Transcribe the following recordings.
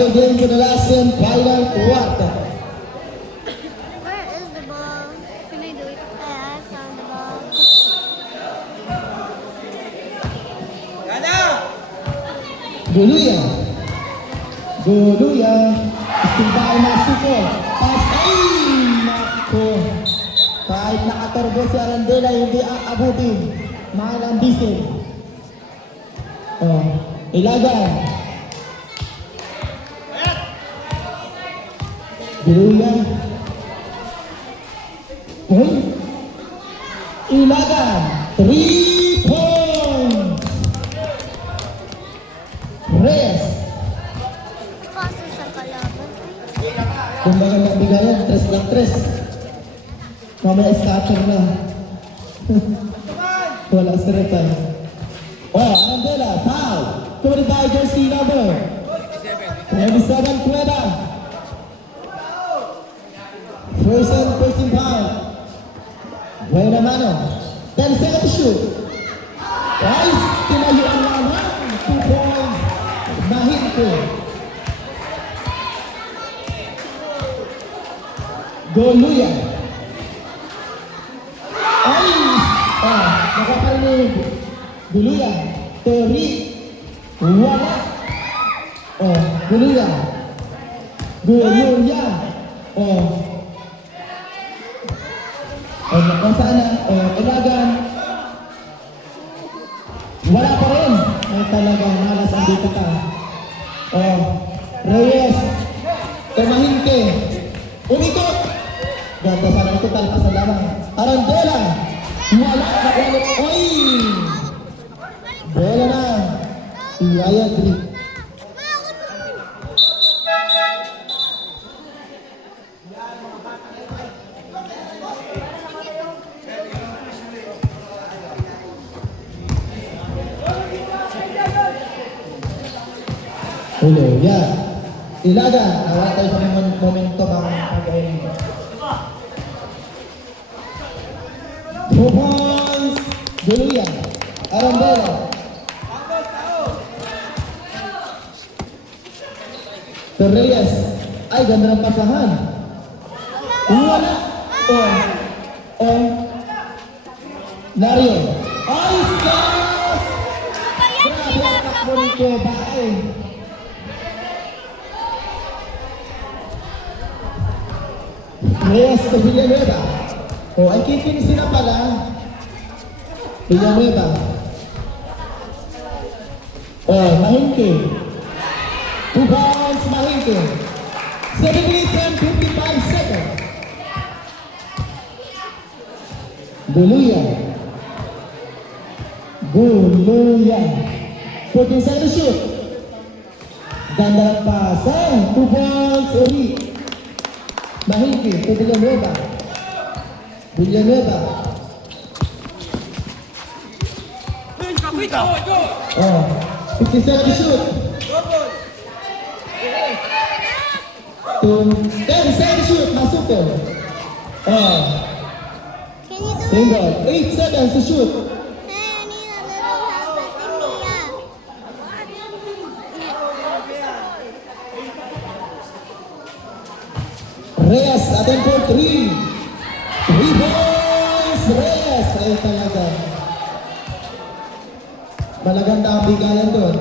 the game for the last and final quarter. Where is the ball? Can I do it? I found the ball. Guluya. Guluya. Istibay Masuko. Pas ay! Nako. Kahit nakaturbo si Arandela, hindi aabutin. Mahal ang diesel. Oh, Ilagan. Guluya. Uy. Ilagan. 3 points. Reyes. Kaso sa kalaban. Kung baga nagbigayan, 3 lang 3. Mamaya scatter na. Wala sa retan. Oh, Arandela, foul. Covered by jersey number 27, Cueva. First and 15 foul. Buena mano. 10 seconds to shoot. Rice, tinayo ang laman. 2 points. Mahinko. Goluya. Ay! Nakaparinig. Guluya. Tori. Wala. Guluya. Guluya. Nasaan na? Ilagan. Wala pa rin. Ay talagang malas ang dito ka. Reyes. Tumahinke. Umikot. Ganda sana ito talpas sa lamang. Arandela. Wala na ulit. Oy! Bola na. Iyaya drip. Hello, yeah. Ilagan. Awat tayo sa momentum ang pag-ain. 2 points. Guluya. Arandela. Reyes. Ay, ganda ng pasahan. Wala. Nario. Ay, stars! Grabe ang takbo nito. Bakit? Reyes to Villanueva. Ay kikinisin na pala. Villanueva. Mahinke. 2 points, Mahinke. 7 minutes and 55 seconds. Guluya. Guluya. 14 seconds to shoot. Ganda ng pasang. 2 points, Uri. Mahinke to Villanueva. Villanueva. 50 seconds to shoot. 10 seconds to shoot. Masuko. Can you do it? Single. 8 seconds to shoot. Hey, I need a little help setting me up. Reyes, atin for 3. 3 points. Reyes. Ay talaga. Malaganda ang bigayan doon.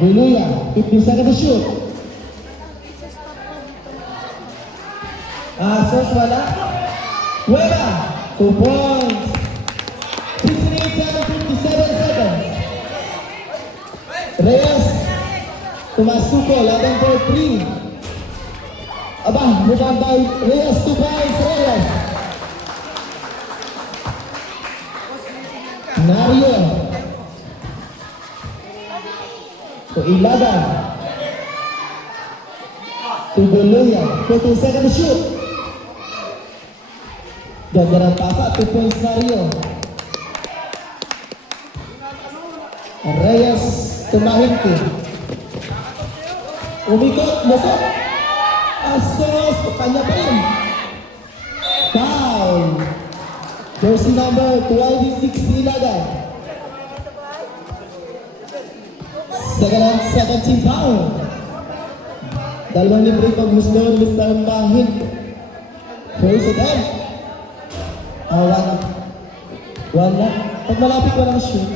Guluya. 15 seconds to shoot. Sos wala. Wala. 2 points. 57 seconds. Reyes. Tumasuko. Laban for 3. Aba, mukhang by Reyes. 2 points. Reyes. Nario. Ilagan. Guluya. 14 seconds to shoot. Ganda ng pasa. 2 points Nario. Reyes. Tumahinke. Umikot. Lusot. Asos. Kanya pa rin. Foul. Jersey number 26 Ilagan. second team foul. Dalawang libre pag Muslo, Mr. Mahin. First attempt. Wala. Pag malapit walang shoot.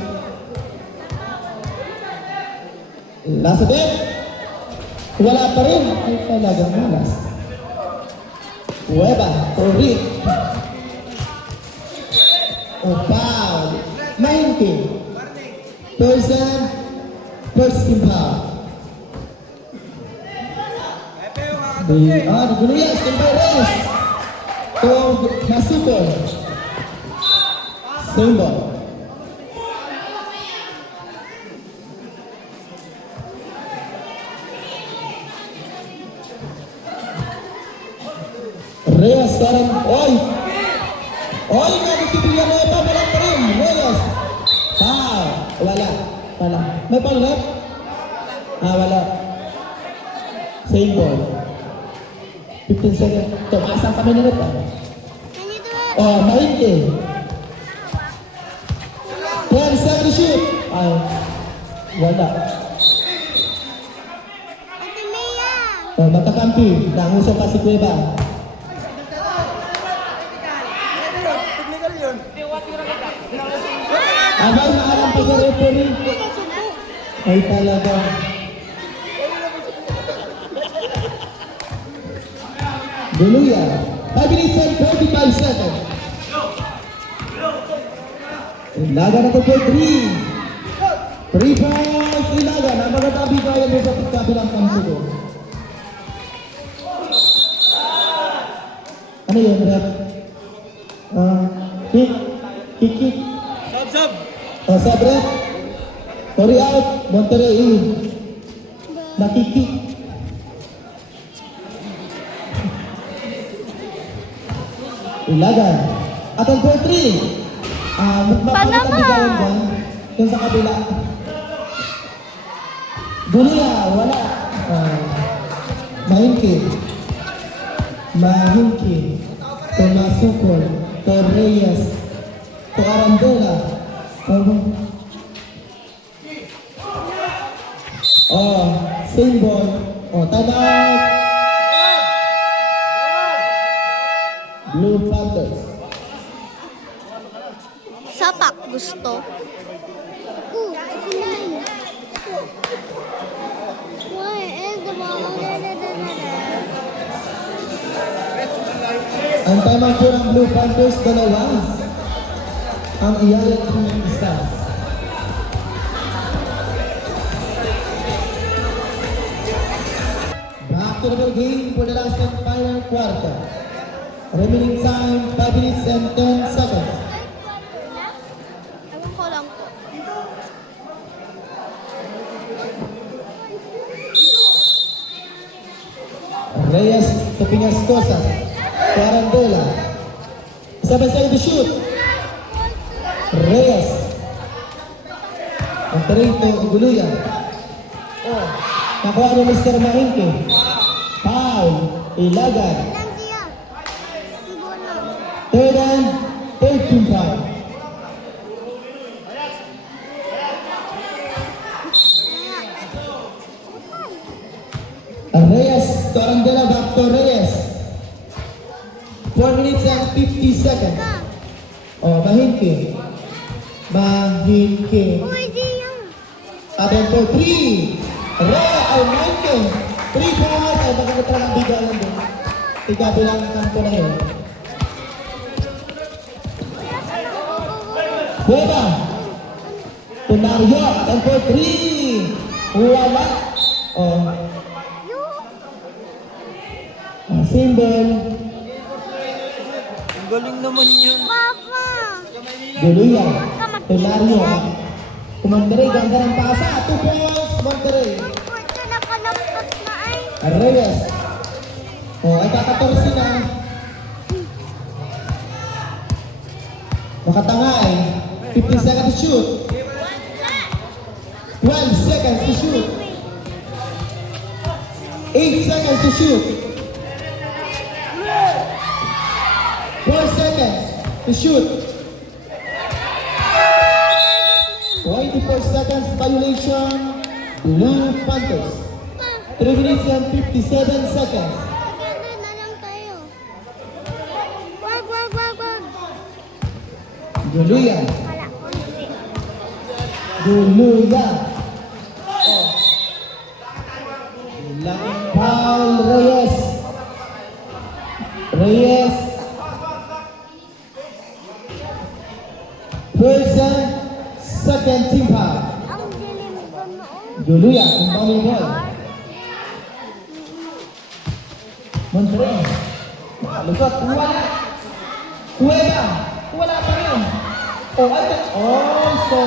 Last attempt. Wala pa rin. Ay talagang malas. Huweba, Rick. Foul. 19. First team foul. Guluyas, Timberes. To Masukol. Same ball. Reyes sekarang, oy, nggak disiplin apa balak perim, Reyes, foul, wala, may foul rep, wala, same ball, 15 seconds, coba asal kami nilip Can you do it? oh, main ke, 10 seconds shoot, wala, Ate Mia. matakampi, nangusok kasi Kuweba. Abang naalam pa sa referee. Ay talaga. Duluya. 5 minutes and 45 seconds. Ilaga na po 3. 3 points. Ilaga na magatabi kaya mo sa pagkabilang kampugo. Ano yun, ref? Kick. Sub. Oh, sabre. Sorry out. Monterrey in. Nakikik. Ilagan. At ang goal 3. Magpapakatabigawan dyan. Yung sa kabila. Dunia, wala. Mahinki. Tomasukol. Torreyes. Arandela. Same ball. Time out. Blue Panthers. Sapak gusto. Where is the ball? Ang time out po ng Blue Panthers, dalawa. Ang iyayan ng isa. Back to the game for the last and final quarter. Remaining time, 5 minutes and 10 seconds. Ewan ko lang po. Reyes to Pinascosa. To Arandela. Sabay-sabay to shoot. Reyes. Monterrey to Guluya. Nakuha ni Mr. Mahinke. Foul. Ilagan. Lang siya. Ibono. Third and 13 foul. Reyes to Arandela. Back to Reyes. 4 minutes and 50 seconds. Mahinke. Uy, siya. Atin for 3. Mahinke. 3 points. Ay, maganda talagang bigayan doon. Tiga bilang kampo na yun. Buweba. Tunario. Atin for 3. Wala. Symbol. Ang galing naman yun. Papa. Duluya. Tunario. Monterrey, ganda ng pasa. 2 points. Monterrey. Put ka na palagpas na ay. Reyes. Ay kakatorsi na. Makatangay. 15 seconds to shoot. 12 seconds to shoot. 8 seconds to shoot. 4 seconds to shoot. 24 seconds violation. Blue Panthers. 3 minutes and 57 seconds. Together na lang tayo. Wag. Duluyan. Wala. Duluyan. Laking foul, Reyes. Reyes. First and second team foul. Ang dilim ko noon. Duluyan, kembali ball. Monterrey. Lugot, wala. Cueva. Wala pa rin. Oh, ito. Also.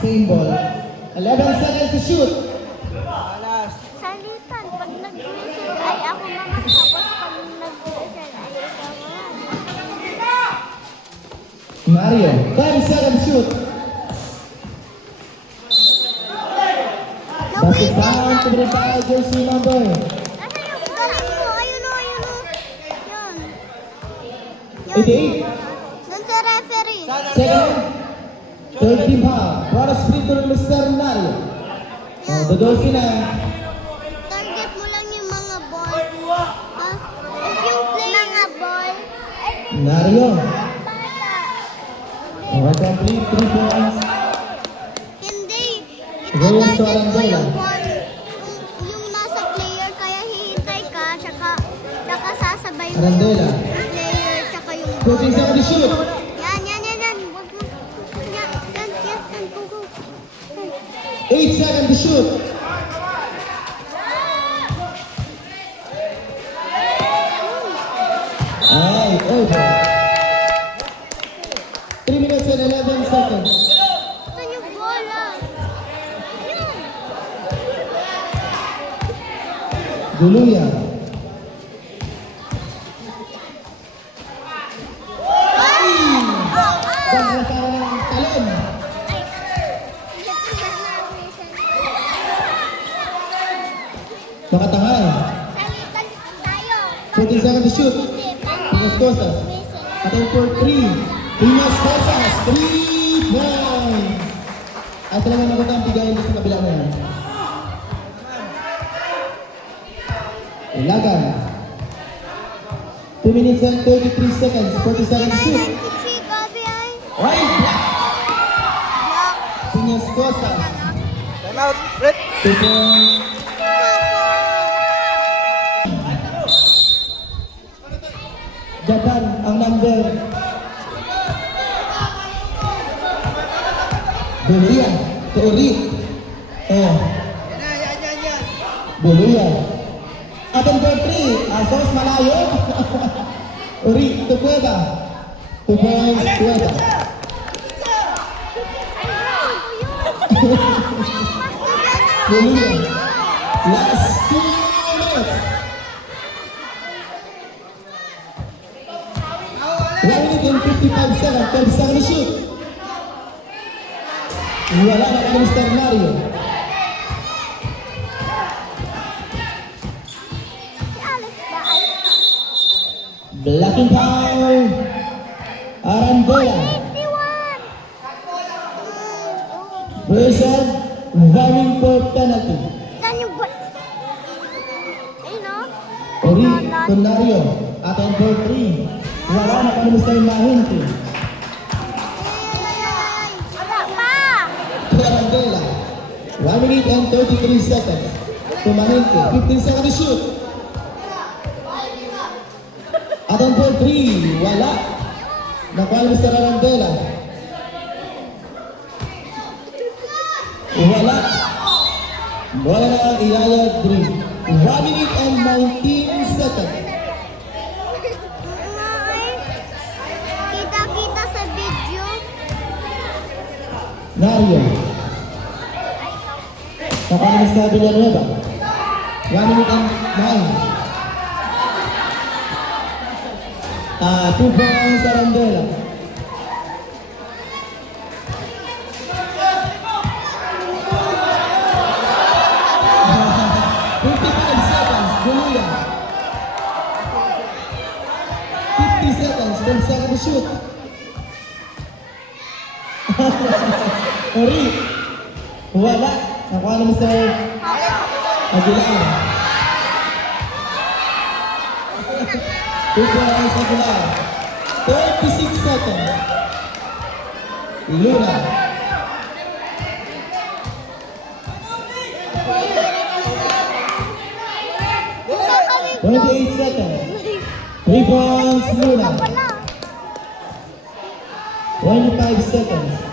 Same ball. 11 seconds to shoot. Salitan, pag nag-whistle ay ako mama, tapos pag nag-whistle ay ikaw mama. Mario. 10 seconds shoot. Basket down to the side, jersey number. Nasa yung galing mo? Ayun o. Yun. 88. Doon sa referee. Second. Third team foul. Para split to Mr. Mario. Oh, the Dolphin na. Target mo lang yung mga ball. Ha? If yung play mga ball, Mario. bata. Oh, complete 3 points. Hindi. Reyes Ito target mo Sorangela. yung ball. Yung nasa player, kaya hihintay ka, tsaka sasabay mo Arandela. yung player, tsaka yung ball. 14 seconds to shoot. Yan. Wag mo. Yan. Go. 8 seconds to shoot. Alright, over. 3 minutes and 11 seconds. Saan yung bola? Yun. Duluyan. Ay! Dahil ka ng talon. Makatangay. Salitan tayo. 14 seconds to shoot. Pinas Costas. Attempt for 3. Pinas Costas. 3 points. At talagang magandang bigayin sa kabila na yan. Ilagan. 2 minutes and 33 seconds. 40 seconds to shoot. Right block. Pinas Costas. Time out. Red. 2 points. Japan ang number. Buluyan. Tuurit. Oh. Yan. Buluyan. Atin for 3. Asos malayo. Uri. To Cueva. 2 points. Cueva. Buluyan. Last 2 minutes. 1 minute and 55 seconds. 12 seconds to shoot. Wala na kay Mr. Mario. Blocking foul. Arandela. Person vying for penalty. Ori Tonario. Atin for 3. Wala na kay Mr. Mahinti. Arandela. 1 minute and 33 seconds. To Mahinti. 15 seconds to shoot. Atin for 3. Wala. Nakuha ni Mr. Arandela. Wala. Wala na ang Ilaya Green. 1 minute and 19 seconds. Kita sa video. Mario. Nakuha ni Mr. Villanueva. 1 minute and 9. 2 points Arandela. Buluyan. 50 seconds, 10 seconds to shoot. Ori. Wala. Nakuha na Mr. Aguilar. 2 points Aguilar. 36 seconds. Luna. Wala kami. 28 seconds. 3 points Luna. Wala. 25 seconds.